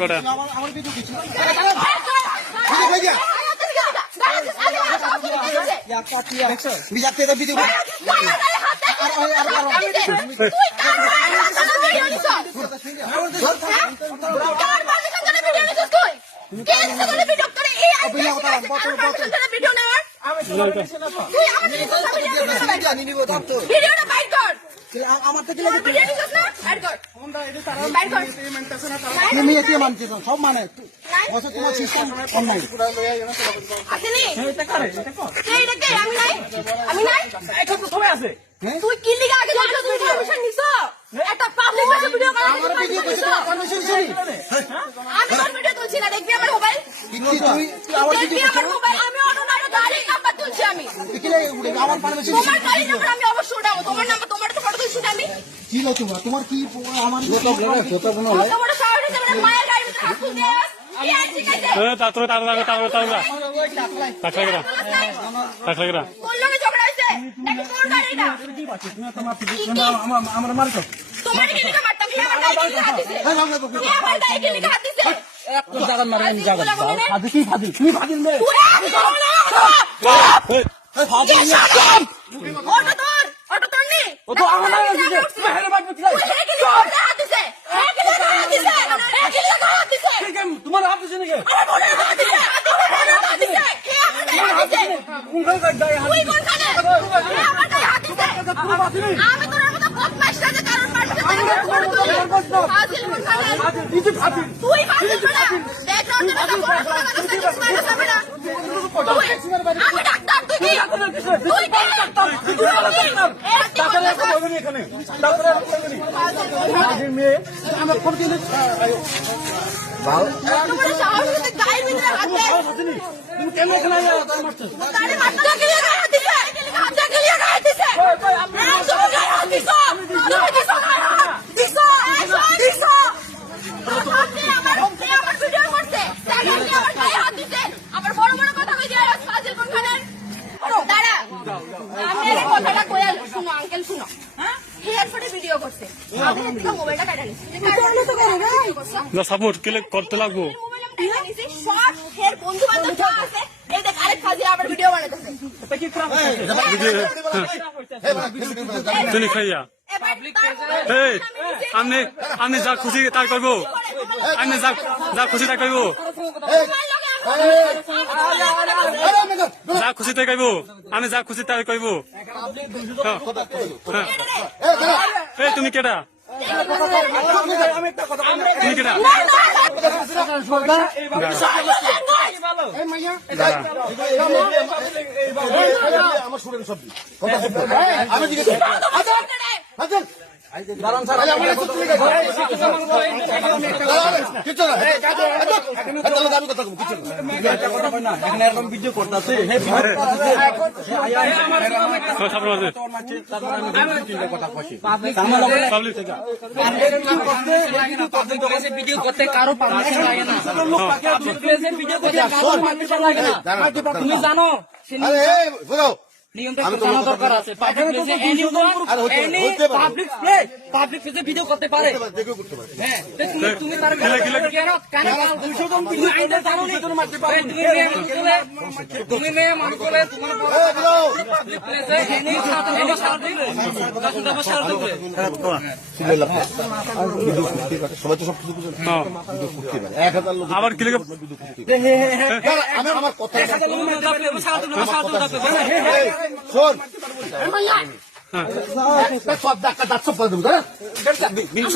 বেটা আমার থেকে সব মানে তোমার সিস্টেম অন্যায় তুই কি লিগা আগে তুই পারমিশন নিছো একটা পাবলিক ভাষা ভিডিও করার আমার ভিডিও করতে পারমিশন দিছি আমি তোর ভিডিও তুলছি না দেখবি আমার মোবাইল তুই আমার দেখবি আমার মোবাইল আমি অন্য গাড়ি নাম্বার তুলছি আমি কি লাগে আমার পারমিশন দিছি তোমার গাড়ি নাম্বার আমি অবশ্যই উঠাবো তোমার নাম্বার তোমার তো ফটো তুলছি না আমি কি লো তোমার কি আমার যত বড় কত বড় শহরে যাবে মায়ের গাড়ির ভিতরে হাত তুলতে এই আইছি কাইতে তাড়াতাড়ি কোন লোকে ঝগড়া হইছে নাকি তোর গাড়ি না আমার মার তো তোমার কি লিগা মারতাম কি আমার গাড়ি কি হাত দিছে কি আমার গাড়ি কি লিগা হাত দিছে একটু জায়গা মারবেন জায়গা ফাদি কি ফাদি তুমি ফাদি নে অটো তোর নি ও তো আমার না দিছে তুমি হেরে মারবে কি হাত দিছে তোমার হাত দিছে নাকি আমার বোনের হাত দিছে হাত দিছে কে আমার গায়ে হাত দিছে কোন গায়ে হাত তুই কোন খানে কে আমার গায়ে হাত দিছে আমি তোর মতো বদমাইশ না কারণ মারতে ফাজিল কোন খানে দিছে ফাদি তুই ফাজিল না দেখ না না হবে না আমি ডাক্তার তুই কি তুই কি ডাক্তার বলবেন এখানে ডাক্তার বলবেন আজের মেয়ে আমার প্রতিদিন তোমার সাহস আছে গায়ের ভিতরে হাত দে তুমি কেন এখানে তার মারছো গাড়ি মারতে গেলে হাত দিছে হাত গেলে হাত দিছে আমি গায়ে হাত দিছো দিছো আমার ভিডিও করতে আমার গায়ে হাত দিছে আবার বড় বড় কথা কই যায় ফাজিল কোন খানে দাঁড়া আমি এই কথাটা কইয়া শুনো আঙ্কেল শুনো হ্যাঁ হেয়ারফোনে ভিডিও করতে আমাদের থেকে মোবাইলটা কাটা নিছে তাহলে তো করে রে সাপোর্ট কেলে করতে লাগবো শর্ট হেয়ার বন্ধু বান্ধব যা আছে এই দেখ আরেক ফাজিল আবার ভিডিও বানাইতেছে তুমি খাইয়া এই আপনি যা খুশি তাই করবো আপনি যা খুশি তাই করবো যা খুশি তাই করব আমি যা খুশি তাই করব এই তুমি কেডা তুমি কেডা আমার শুনেন সব আমি জিজ্ঞেস দাঁড়ান স্যার কিছু না আমি কথা কিছু না এখানে এরকম ভিডিও করতেছে ভিডিও করতে কারো পারমিশন লাগে না তুমি জানো দরকার আছে পাবলিক প্লেসে ভিডিও করতে পারে হ্যাঁ তুমি তার তুমি মেয়ে মানুষ বলে তোমার পাবলিক প্লেসে সবাই তো সব কিছু আবার কি লাগে আমার কথা শোন সব ডাক্তার দাঁত সব